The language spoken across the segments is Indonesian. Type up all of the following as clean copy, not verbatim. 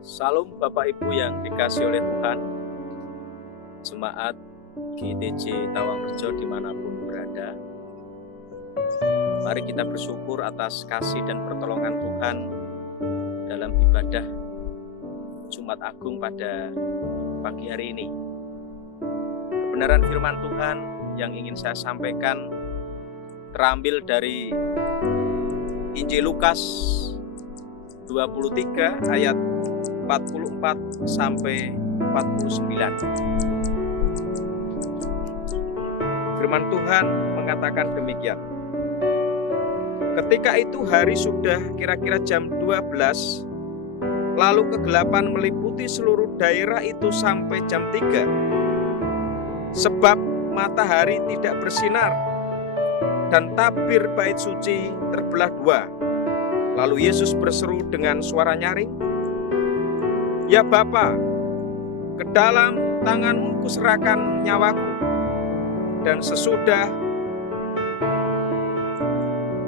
Salam Bapak Ibu yang dikasih oleh Tuhan, jemaat GTJ Tawangrejo dimanapun berada. Mari kita bersyukur atas kasih dan pertolongan Tuhan dalam ibadah Jumat Agung pada pagi hari ini. Kebenaran firman Tuhan yang ingin saya sampaikan terambil dari Injil Lukas 23 ayat 44 sampai 49. Firman Tuhan mengatakan demikian. Ketika itu hari sudah kira-kira jam 12, lalu kegelapan meliputi seluruh daerah itu sampai jam 3. Sebab matahari tidak bersinar dan tabir bait suci terbelah dua. Lalu Yesus berseru dengan suara nyaring, "Ya Bapa, ke dalam tangan-Mu kuserahkan nyawaku." Dan sesudah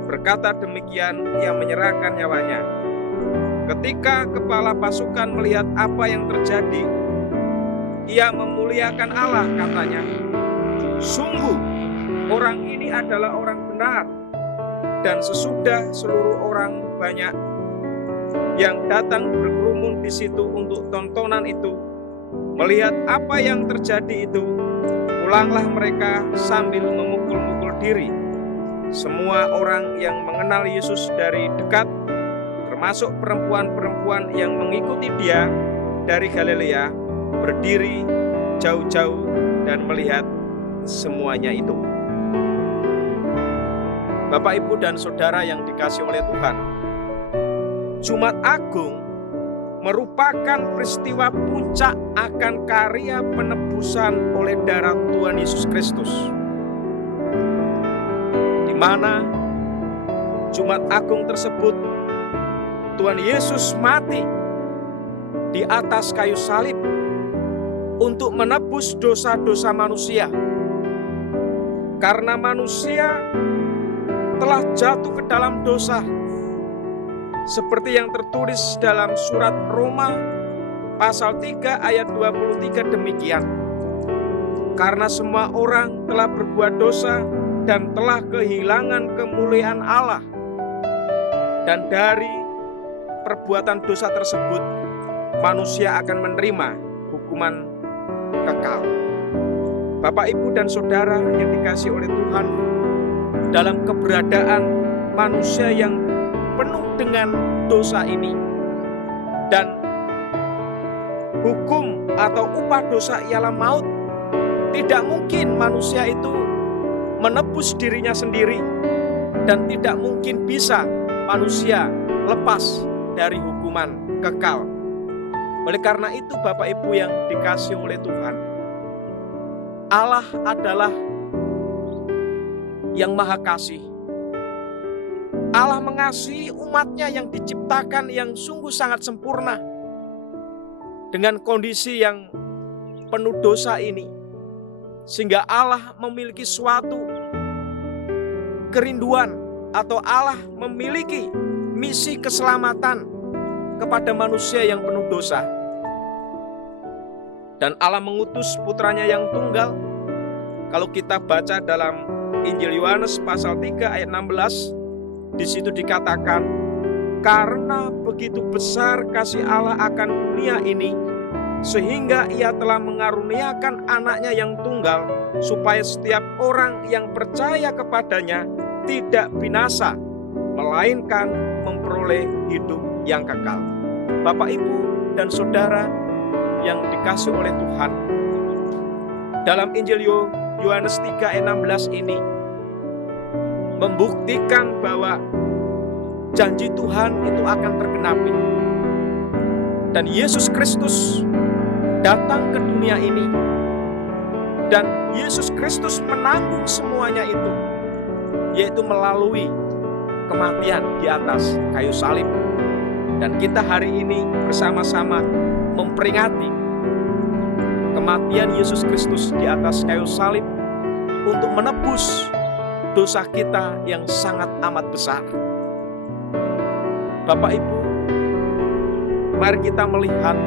berkata demikian, ia menyerahkan nyawanya. Ketika kepala pasukan melihat apa yang terjadi, ia memuliakan Allah, katanya, "Sungguh, orang ini adalah orang benar." Dan sesudah seluruh orang banyak yang datang berkerumun di situ untuk tontonan itu, melihat apa yang terjadi itu, pulanglah mereka sambil memukul-mukul diri. Semua orang yang mengenal Yesus dari dekat, termasuk perempuan-perempuan yang mengikuti Dia dari Galilea, berdiri jauh-jauh dan melihat semuanya itu. Bapak, Ibu, dan Saudara yang dikasihi oleh Tuhan, Jumat Agung merupakan peristiwa puncak akan karya penebusan oleh darah Tuhan Yesus Kristus, di mana Jumat Agung tersebut Tuhan Yesus mati di atas kayu salib untuk menebus dosa-dosa manusia. Karena manusia telah jatuh ke dalam dosa, seperti yang tertulis dalam surat Roma pasal 3 ayat 23 demikian. Karena semua orang telah berbuat dosa dan telah kehilangan kemuliaan Allah, dan dari perbuatan dosa tersebut manusia akan menerima hukuman kekal. Bapak, Ibu, dan Saudara yang dikasihi oleh Tuhan, dalam keberadaan manusia yang penuh dengan dosa ini, dan hukum atau upah dosa ialah maut, tidak mungkin manusia itu menebus dirinya sendiri, dan tidak mungkin bisa manusia lepas dari hukuman kekal. Oleh karena itu, Bapak Ibu yang dikasihi oleh Tuhan, Allah adalah yang Maha Kasih. Allah mengasihi umatnya yang diciptakan yang sungguh sangat sempurna, dengan kondisi yang penuh dosa ini, sehingga Allah memiliki suatu kerinduan, atau Allah memiliki misi keselamatan kepada manusia yang penuh dosa. Dan Allah mengutus putranya yang tunggal. Kalau kita baca dalam Injil Yohanes pasal 3 ayat 16, di situ dikatakan, "Karena begitu besar kasih Allah akan dunia ini, sehingga Ia telah mengaruniakan anaknya yang tunggal, supaya setiap orang yang percaya kepadanya tidak binasa, melainkan memperoleh hidup yang kekal." Bapak, Ibu, dan Saudara yang dikasihi oleh Tuhan, dalam Injil Yohanes 3 ayat 16 ini membuktikan bahwa janji Tuhan itu akan tergenapi. Dan Yesus Kristus datang ke dunia ini, dan Yesus Kristus menanggung semuanya itu, yaitu melalui kematian di atas kayu salib. Dan kita hari ini bersama-sama memperingati kematian Yesus Kristus di atas kayu salib untuk menebus dosa kita yang sangat amat besar. Bapak, Ibu, Mari kita melihat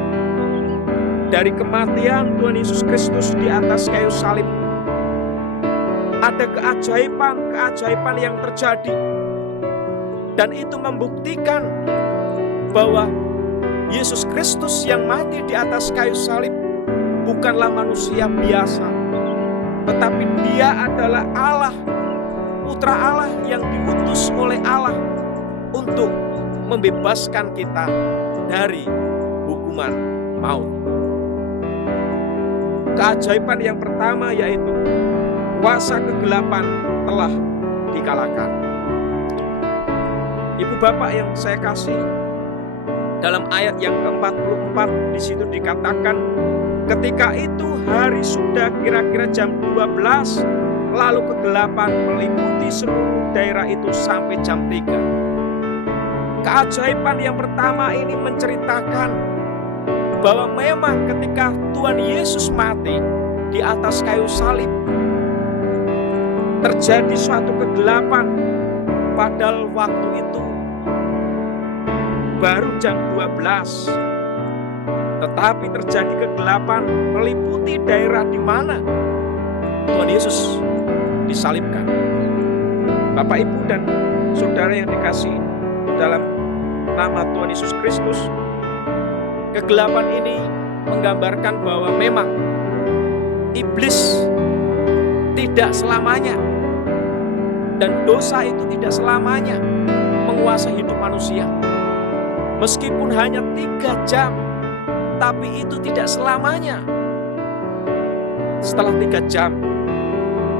dari kematian Tuhan Yesus Kristus di atas kayu salib. Ada keajaiban yang terjadi. Dan itu membuktikan bahwa Yesus Kristus yang mati di atas kayu salib bukanlah manusia biasa, tetapi Dia adalah Allah, Putra Allah yang diutus oleh Allah untuk membebaskan kita dari hukuman maut. Keajaiban yang pertama yaitu kuasa kegelapan telah dikalahkan. Ibu bapak yang saya kasih, dalam ayat yang ke-44 di situ dikatakan, ketika itu hari sudah kira-kira jam 12, lalu kegelapan meliputi seluruh daerah itu sampai jam 3. Keajaiban yang pertama ini menceritakan bahwa memang ketika Tuhan Yesus mati di atas kayu salib, terjadi suatu kegelapan. Padahal waktu itu baru jam 12, tetapi terjadi kegelapan meliputi daerah di mana Tuhan Yesus disalibkan. Bapak, Ibu, dan saudara yang dikasihi dalam nama Tuhan Yesus Kristus, kegelapan ini menggambarkan bahwa memang iblis tidak selamanya, dan dosa itu tidak selamanya menguasai hidup manusia. Meskipun hanya 3 jam, tapi itu tidak selamanya. Setelah 3 jam,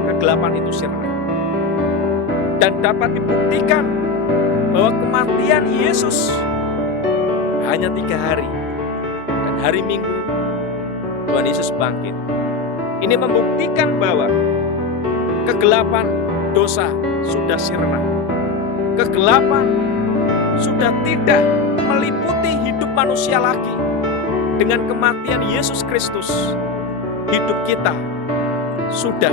kegelapan itu sirna. Dan dapat dibuktikan bahwa kematian Yesus hanya 3 hari. Dan hari Minggu, Tuhan Yesus bangkit. Ini membuktikan bahwa kegelapan dosa sudah sirna. Kegelapan sudah tidak meliputi hidup manusia lagi. Dengan kematian Yesus Kristus, hidup kita sudah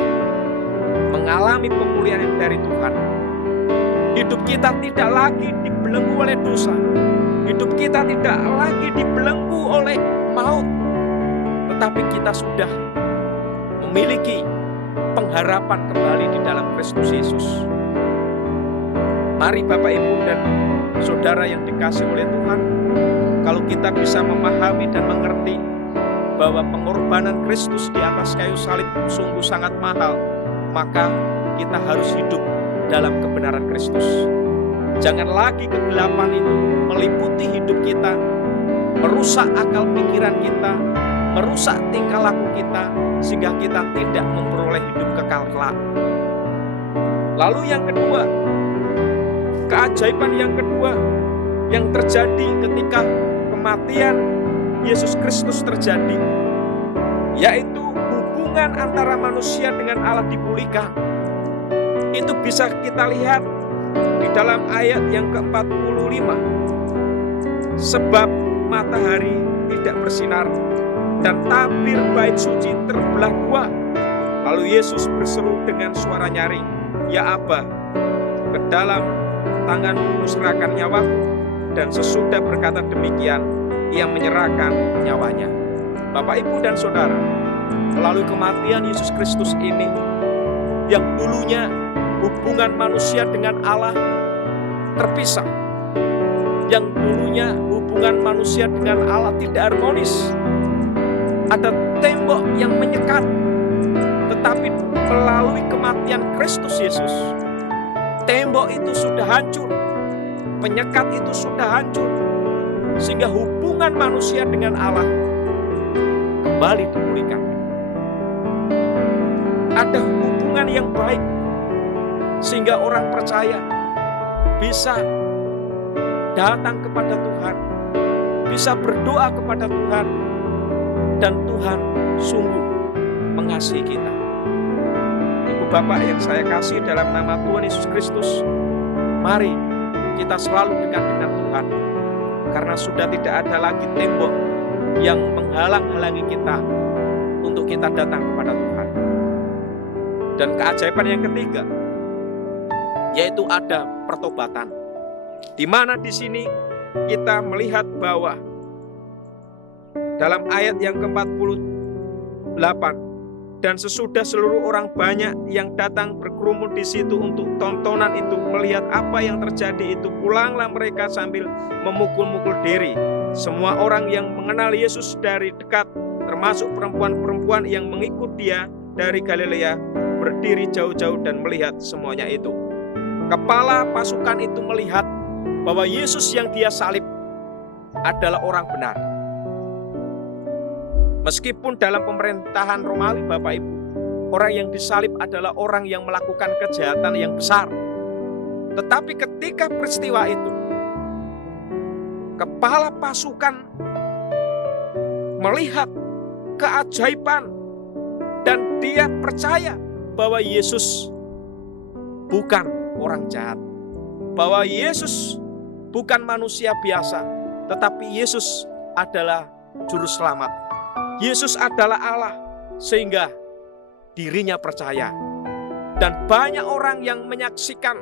mengalami pemulihan yang dari Tuhan. Hidup kita tidak lagi dibelenggu oleh dosa. Hidup kita tidak lagi dibelenggu oleh maut. Tetapi kita sudah memiliki pengharapan kembali di dalam Kristus Yesus. Mari Bapak, Ibu, dan saudara yang dikasihi oleh Tuhan, kalau kita bisa memahami dan mengerti bahwa pengorbanan Kristus di atas kayu salib sungguh sangat mahal, maka kita harus hidup dalam kebenaran Kristus. Jangan lagi kegelapan itu meliputi hidup kita, merusak akal pikiran kita, merusak tingkah laku kita, sehingga kita tidak memperoleh hidup kekal kelak. Lalu yang kedua, keajaiban yang kedua yang terjadi ketika kematian Yesus Kristus terjadi, yaitu hubungan antara manusia dengan Allah dipulihkan. Itu bisa kita lihat di dalam ayat yang ke-45. Sebab matahari tidak bersinar dan tabir bait suci terbelah 2. Lalu Yesus berseru dengan suara nyaring, "Ya Aba, ke dalam tanganmu kuserahkan nyawaku." Dan sesudah berkata demikian, Ia menyerahkan nyawanya. Bapak, Ibu, dan saudara, melalui kematian Yesus Kristus ini, yang dulunya hubungan manusia dengan Allah terpisah, yang dulunya hubungan manusia dengan Allah tidak harmonis, ada tembok yang menyekat, tetapi melalui kematian Kristus Yesus, tembok itu sudah hancur, penyekat itu sudah hancur, sehingga hubungan manusia dengan Allah kembali dipulihkan. Ada hubungan yang baik, sehingga orang percaya bisa datang kepada Tuhan, bisa berdoa kepada Tuhan, dan Tuhan sungguh mengasihi kita. Ibu bapak yang saya kasih dalam nama Tuhan Yesus Kristus, mari kita selalu dekat dengan Tuhan, karena sudah tidak ada lagi tembok yang menghalang-halangi kita untuk kita datang kepada Tuhan. Dan keajaiban yang ketiga, yaitu ada pertobatan, di mana di sini kita melihat bahwa dalam ayat yang ke-48, dan sesudah seluruh orang banyak yang datang berkerumun di situ untuk tontonan itu melihat apa yang terjadi itu, pulanglah mereka sambil memukul-mukul diri. Semua orang yang mengenal Yesus dari dekat, termasuk perempuan-perempuan yang mengikut dia dari Galilea, berdiri jauh-jauh dan melihat semuanya itu. Kepala pasukan itu melihat bahwa Yesus yang dia salib adalah orang benar. Meskipun dalam pemerintahan Romawi, Bapak Ibu, orang yang disalib adalah orang yang melakukan kejahatan yang besar. Tetapi ketika peristiwa itu, kepala pasukan melihat keajaiban dan dia percaya bahwa Yesus bukan orang jahat, bahwa Yesus bukan manusia biasa, tetapi Yesus adalah juru selamat. Yesus adalah Allah, sehingga dirinya percaya. Dan banyak orang yang menyaksikan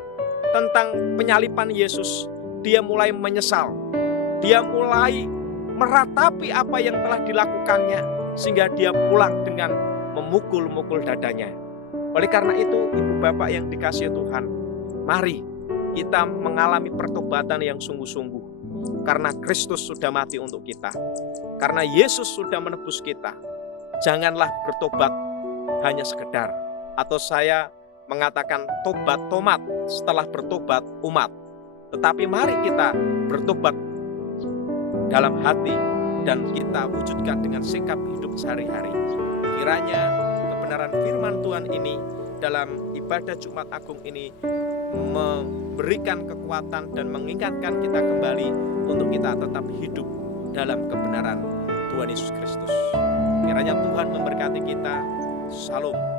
tentang penyaliban Yesus, dia mulai menyesal. Dia mulai meratapi apa yang telah dilakukannya, sehingga dia pulang dengan memukul-mukul dadanya. Oleh karena itu, Ibu Bapak yang dikasihi Tuhan, mari kita mengalami pertobatan yang sungguh-sungguh. Karena Kristus sudah mati untuk kita, karena Yesus sudah menebus kita. Janganlah bertobat hanya sekedar, atau saya mengatakan tobat tomat setelah bertobat umat. Tetapi mari kita bertobat dalam hati dan kita wujudkan dengan sikap hidup sehari-hari. Kiranya kebenaran firman Tuhan ini dalam ibadah Jumat Agung ini memberikan kekuatan dan mengingatkan kita kembali untuk kita tetap hidup dalam kebenaran Tuhan Yesus Kristus. Kiranya Tuhan memberkati kita. Shalom.